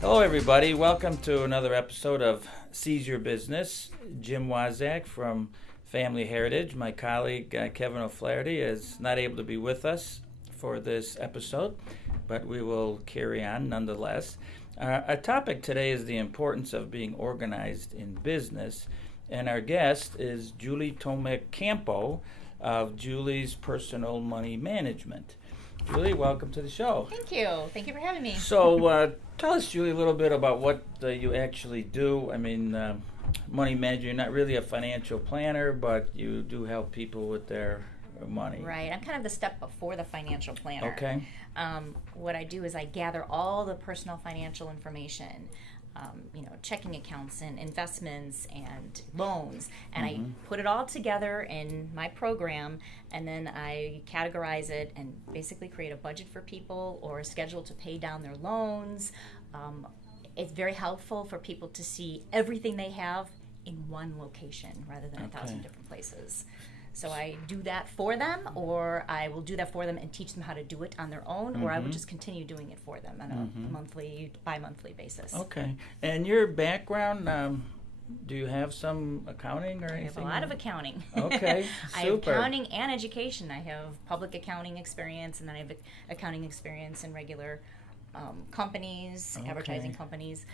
Hello, everybody. Welcome to another episode of Seize Your Business. Jim Waszak from Family Heritage. My colleague Kevin O'Flaherty is not able to be with us for this episode, but we will carry on nonetheless. Our topic today is the importance of being organized in business, and our guest is Julie Tomek Campo of Julie's Personal Money Management. Julie, welcome to the show. Thank you. Thank you for having me. So, tell us, Julie, a little bit about what you actually do. I mean, money manager, you're not really a financial planner, but you do help people with their money. Right. I'm kind of the step before the financial planner. Okay. What I do is I gather all the personal financial information, checking accounts and investments and loans, and I put it all together in my program, and then I categorize it and basically create a budget for people or a schedule to pay down their loans. It's very helpful for people to see everything they have in one location rather than 1,000 different places. So I do that for them, or I will do that for them and teach them how to do it on their own, or I will just continue doing it for them on a monthly, bi-monthly basis. Okay. And your background, do you have some accounting or anything? I have a lot of accounting. Okay, I have accounting and education. I have public accounting experience, and then I have accounting experience in regular companies, advertising companies.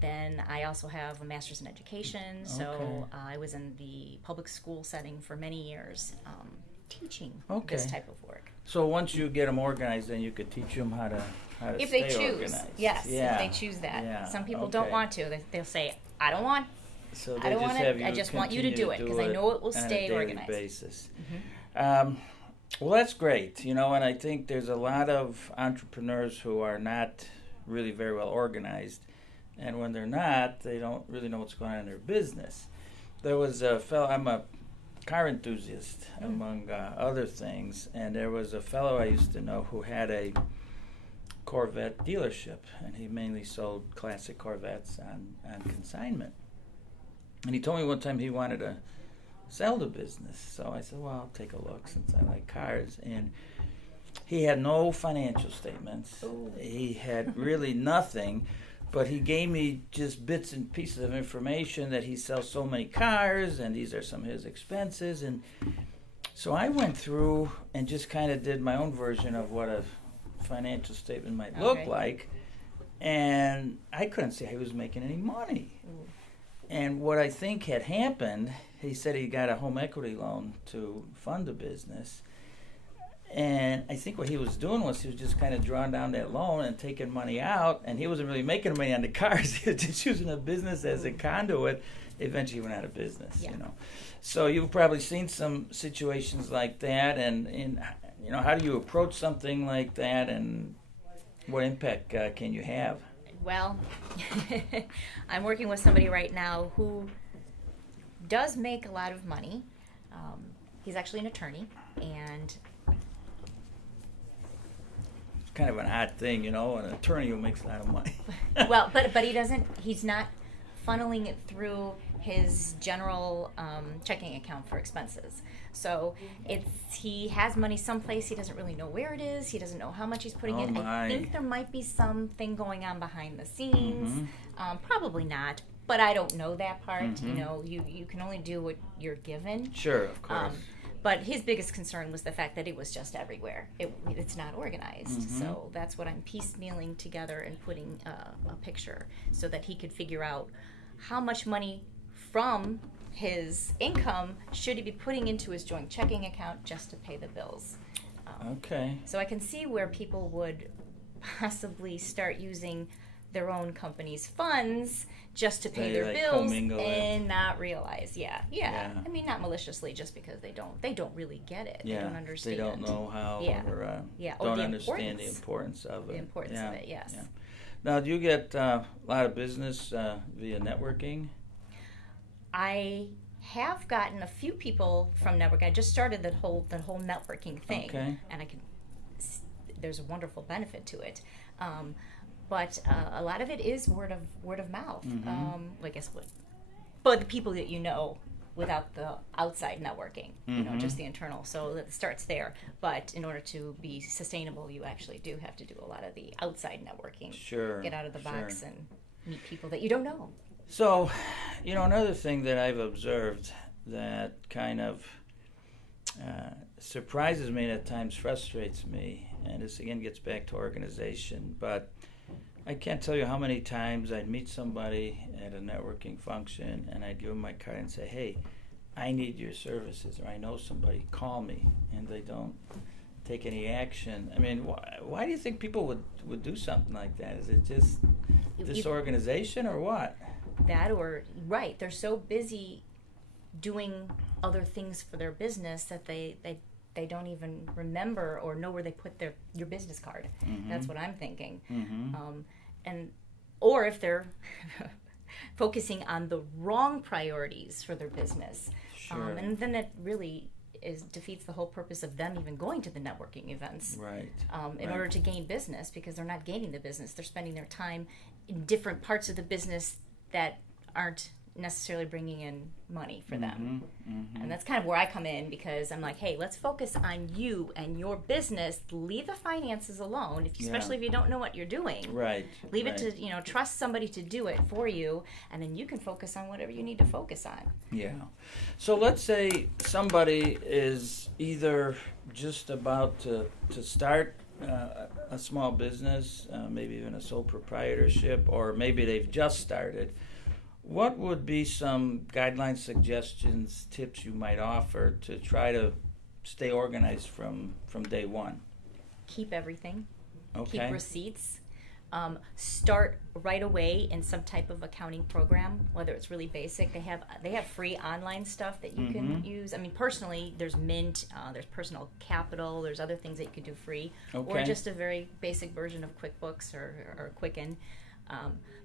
Then I also have a master's in education, so I was in the public school setting for many years teaching this type of work. So once you get them organized, then you could teach them how to if stay they choose, organized. yes, Yeah. if they choose that. Yeah. Some people don't want to. They'll say, I don't want So I don't want it. I just want you to do it because I know it will stay organized. On a daily basis. Well, that's great, and I think there's a lot of entrepreneurs who are not really very well organized, and when they're not, they don't really know what's going on in their business. There was a fellow, I'm a car enthusiast, among other things, and there was a fellow I used to know who had a Corvette dealership, and he mainly sold classic Corvettes on consignment. And he told me one time he wanted to sell the business. So I said, well, I'll take a look since I like cars. And he had no financial statements. Ooh. He had really nothing, but he gave me just bits and pieces of information that he sells so many cars and these are some of his expenses. And so I went through and just kind of did my own version of what a financial statement might look like. And I couldn't see how he was making any money. Ooh. And what I think had happened, he said he got a home equity loan to fund the business. And I think what he was doing was he was just kind of drawing down that loan and taking money out. And he wasn't really making money on the cars. He was just using the business as a conduit. Eventually he went out of business, So you've probably seen some situations like that. And how do you approach something like that? And what impact can you have? Well, I'm working with somebody right now who does make a lot of money. He's actually an attorney, and it's kind of an odd thing, an attorney who makes a lot of money. Well, but he's not funneling it through his general checking account for expenses. So he has money someplace, he doesn't really know where it is, he doesn't know how much he's putting in. I think there might be something going on behind the scenes. Probably not, but I don't know that part. You can only do what you're given. Sure, of course. But his biggest concern was the fact that it was just everywhere. It's not organized. So that's what I'm piecemealing together and putting a picture so that he could figure out how much money from his income should he be putting into his joint checking account just to pay the bills. So I can see where people would possibly start using their own company's funds just to pay their bills and not realize. I mean, not maliciously, just because they don't really get it. They don't understand. They don't know how or don't understand the importance of it. The importance of it, yes. Yeah. Now, do you get a lot of business via networking? I have gotten a few people from network. I just started that whole networking thing, and there's a wonderful benefit to it. But a lot of it is word of mouth. I guess, but the people that you know without the outside networking, just the internal. So it starts there. But in order to be sustainable, you actually do have to do a lot of the outside networking. Sure. Get out of the box and meet people that you don't know. So, another thing that I've observed that kind of surprises me and at times frustrates me, and this again gets back to organization, but I can't tell you how many times I'd meet somebody at a networking function and I'd give them my card and say, hey, I need your services, or I know somebody, call me, and they don't take any action. I mean, why do you think people would do something like that? Is it just disorganization or what? That or, right, they're so busy doing other things for their business that they don't even remember or know where they put your business card. That's what I'm thinking. Or if they're focusing on the wrong priorities for their business. Sure. And then it really defeats the whole purpose of them even going to the networking events. Right. In order to gain business, because they're not gaining the business. They're spending their time in different parts of the business that aren't necessarily bringing in money for them. And that's kind of where I come in, because I'm like, hey, let's focus on you and your business. Leave the finances alone, especially if you don't know what you're doing. Right. Leave it to, trust somebody to do it for you, and then you can focus on whatever you need to focus on. Yeah. So let's say somebody is either just about to start a small business, maybe even a sole proprietorship, or maybe they've just started. What would be some guidelines, suggestions, tips you might offer to try to stay organized from day one? Keep everything. Okay. Keep receipts. Start right away in some type of accounting program, whether it's really basic. They have free online stuff that you can use. I mean, personally, there's Mint, there's Personal Capital, there's other things that you can do free, or just a very basic version of QuickBooks or Quicken.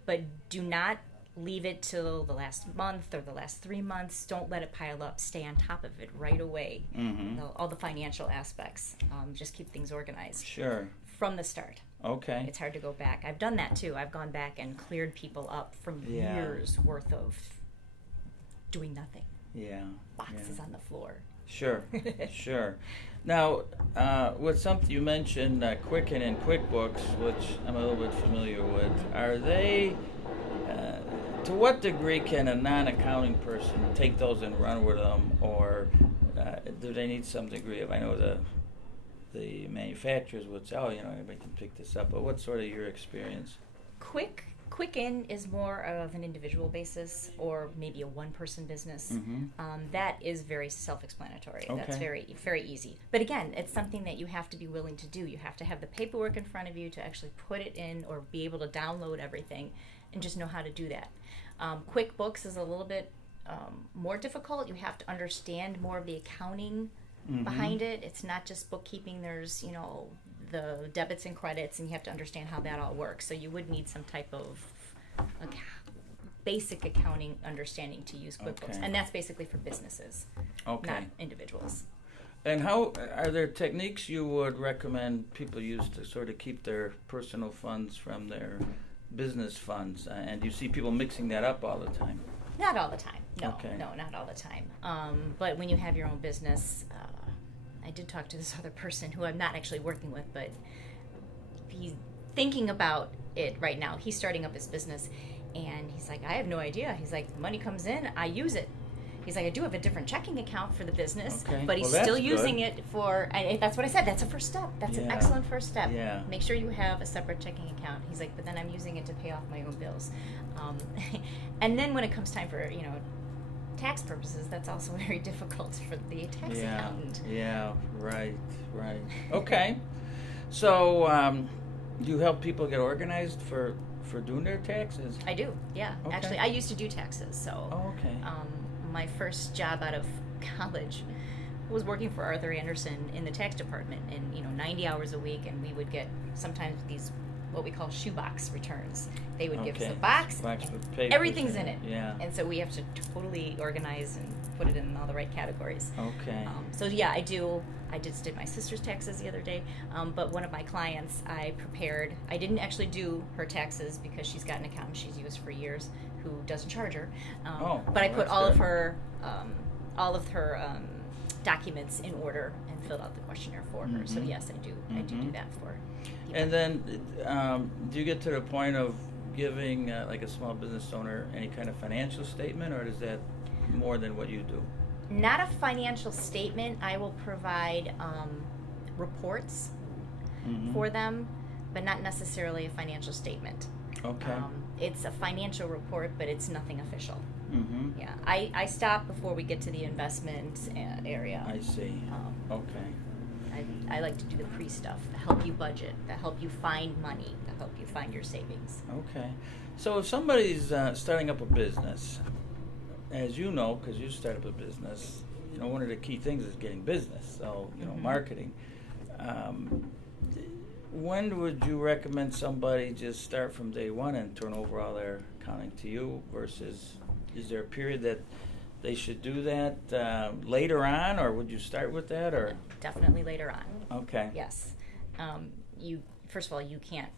But do not leave it till the last month or the last 3 months. Don't let it pile up. Stay on top of it right away. All the financial aspects. Just keep things organized. Sure. From the start. Okay. It's hard to go back. I've done that too. I've gone back and cleared people up from years worth of doing nothing. Yeah. Boxes on the floor. Sure. Sure. Now, with something you mentioned, Quicken and QuickBooks, which I'm a little bit familiar with, are they... to what degree can a non-accounting person take those and run with them, or do they need some degree of, I know the manufacturers would say, anybody can pick this up, but what's sort of your experience? Quicken is more of an individual basis, or maybe a one-person business. That is very self-explanatory. Okay. That's very, very easy. But again, it's something that you have to be willing to do. You have to have the paperwork in front of you to actually put it in, or be able to download everything and just know how to do that. QuickBooks is a little bit more difficult. You have to understand more of the accounting behind it. It's not just bookkeeping. There's, the debits and credits, and you have to understand how that all works. So you would need some type of basic accounting understanding to use QuickBooks. And that's basically for businesses, not individuals. And how are there techniques you would recommend people use to sort of keep their personal funds from their business funds? And you see people mixing that up all the time? Not all the time. No, not all the time. But when you have your own business, I did talk to this other person who I'm not actually working with, but he's thinking about it right now. He's starting up his business, and he's like, I have no idea. He's like, money comes in, I use it. He's like, I do have a different checking account for the business, but he's still using it for, that's what I said, that's a first step. That's an excellent first step. Yeah. Make sure you have a separate checking account. He's like, but then I'm using it to pay off my own bills. And then when it comes time for, tax purposes, that's also very difficult for the tax accountant. Yeah, right. Okay. So, do you help people get organized for doing their taxes? I do, yeah. Okay. Actually, I used to do taxes, so. Oh, okay. My first job out of college was working for Arthur Anderson in the tax department, and 90 hours a week, and we would get sometimes these what we call shoebox returns. They would give us a box with papers, everything's in it. Yeah. And so we have to totally organize and put it in all the right categories. Okay. So yeah, I do. I just did my sister's taxes the other day, but one of my clients I prepared. I didn't actually do her taxes because she's got an accountant she's used for years who doesn't charge her. But I put all of her all of her documents in order and filled out the questionnaire for her. So yes, I do. I do that for people. And then, do you get to the point of giving like a small business owner any kind of financial statement, or is that more than what you do? Not a financial statement. I will provide reports for them, but not necessarily a financial statement. Okay. It's a financial report, but it's nothing official. Yeah, I stop before we get to the investment area. I see. Okay. I like to do the pre-stuff, to help you budget, to help you find money, to help you find your savings. Okay. So if somebody's starting up a business, as you know, because you start up a business, you know, one of the key things is getting business. So, you know, marketing. When would you recommend somebody just start from day one and turn over all their accounting to you versus, is there a period that they should do that later on, or would you start with that, or? Definitely later on. Okay. Yes. First of all, you can't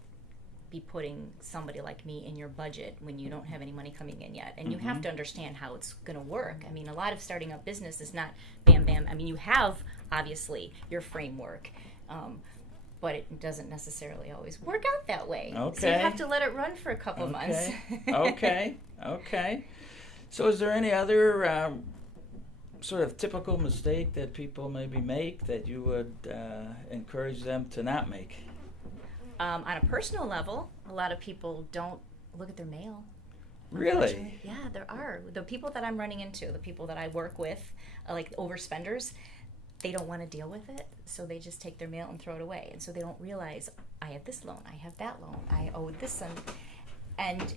be putting somebody like me in your budget when you don't have any money coming in yet. And you have to understand how it's going to work. I mean, a lot of starting up business is not bam, bam. I mean, you have, obviously, your framework. But it doesn't necessarily always work out that way. Okay. So you have to let it run for a couple months. Okay. So is there any other sort of typical mistake that people maybe make that you would encourage them to not make? On a personal level, a lot of people don't look at their mail. Really? Yeah, there are. The people that I'm running into, the people that I work with, like overspenders, they don't want to deal with it, so they just take their mail and throw it away. And so they don't realize, I have this loan, I have that loan, I owe this one. And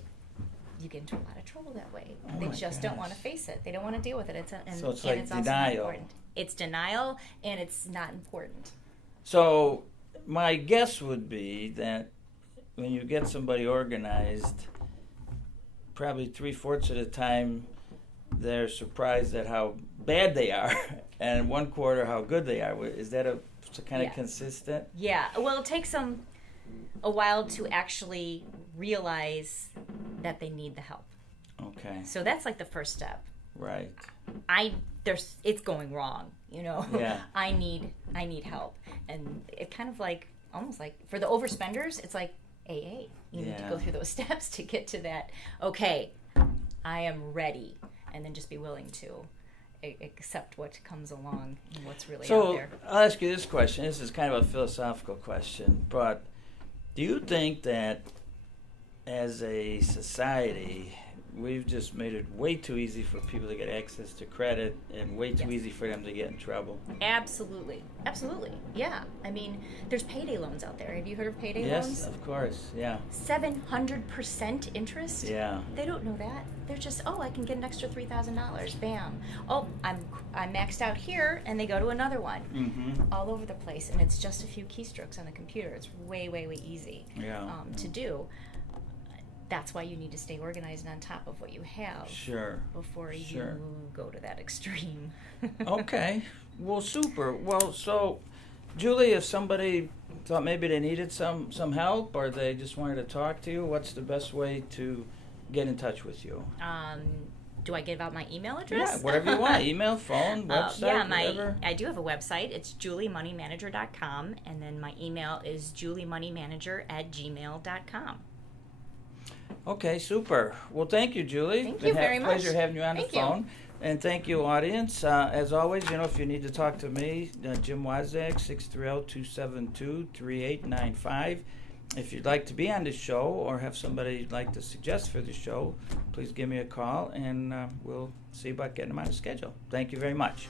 you get into a lot of trouble that way. Oh they just don't want to face it. They don't want to deal with it. So it's like denial. It's denial, and it's not important. So my guess would be that when you get somebody organized, probably 3/4 of the time they're surprised at how bad they are, and 1/4 how good they are. Is that a kind of consistent? Yeah. Well, it takes them a while to actually realize that they need the help. Okay. So that's like the first step. Right. It's going wrong, you know. Yeah. I need help, and it kind of like almost like for the overspenders, it's like AA. You need to go through those steps to get to that. Okay, I am ready, and then just be willing to accept what comes along and what's really out there. So I'll ask you this question. This is kind of a philosophical question, but do you think that as a society, we've just made it way too easy for people to get access to credit and way too easy for them to get in trouble? Absolutely. Yeah. I mean, there's payday loans out there. Have you heard of payday loans? Yes, of course. Yeah. 700% interest? Yeah. They don't know that. They're just, I can get an extra $3,000. Bam. Oh, I'm maxed out here, and they go to another one. All over the place, and it's just a few keystrokes on the computer. It's way, way, way easy to do. That's why you need to stay organized and on top of what you have. Sure. Before you go to that extreme. Okay. Well, super. Well, so, Julie, if somebody thought maybe they needed some help or they just wanted to talk to you, what's the best way to get in touch with you? Do I give out my email address? Yeah, whatever you want. Email, phone, website, whatever. I do have a website. It's juliemoneymanager.com, and then my email is juliemoneymanager@gmail.com. Okay, super. Well, thank you, Julie. Thank you very much. Pleasure having you on the phone. And thank you, audience. As always, if you need to talk to me, Jim Waszak, 630-272-3895. If you'd like to be on this show or have somebody you'd like to suggest for the show, please give me a call, and we'll see about getting them on the schedule. Thank you very much.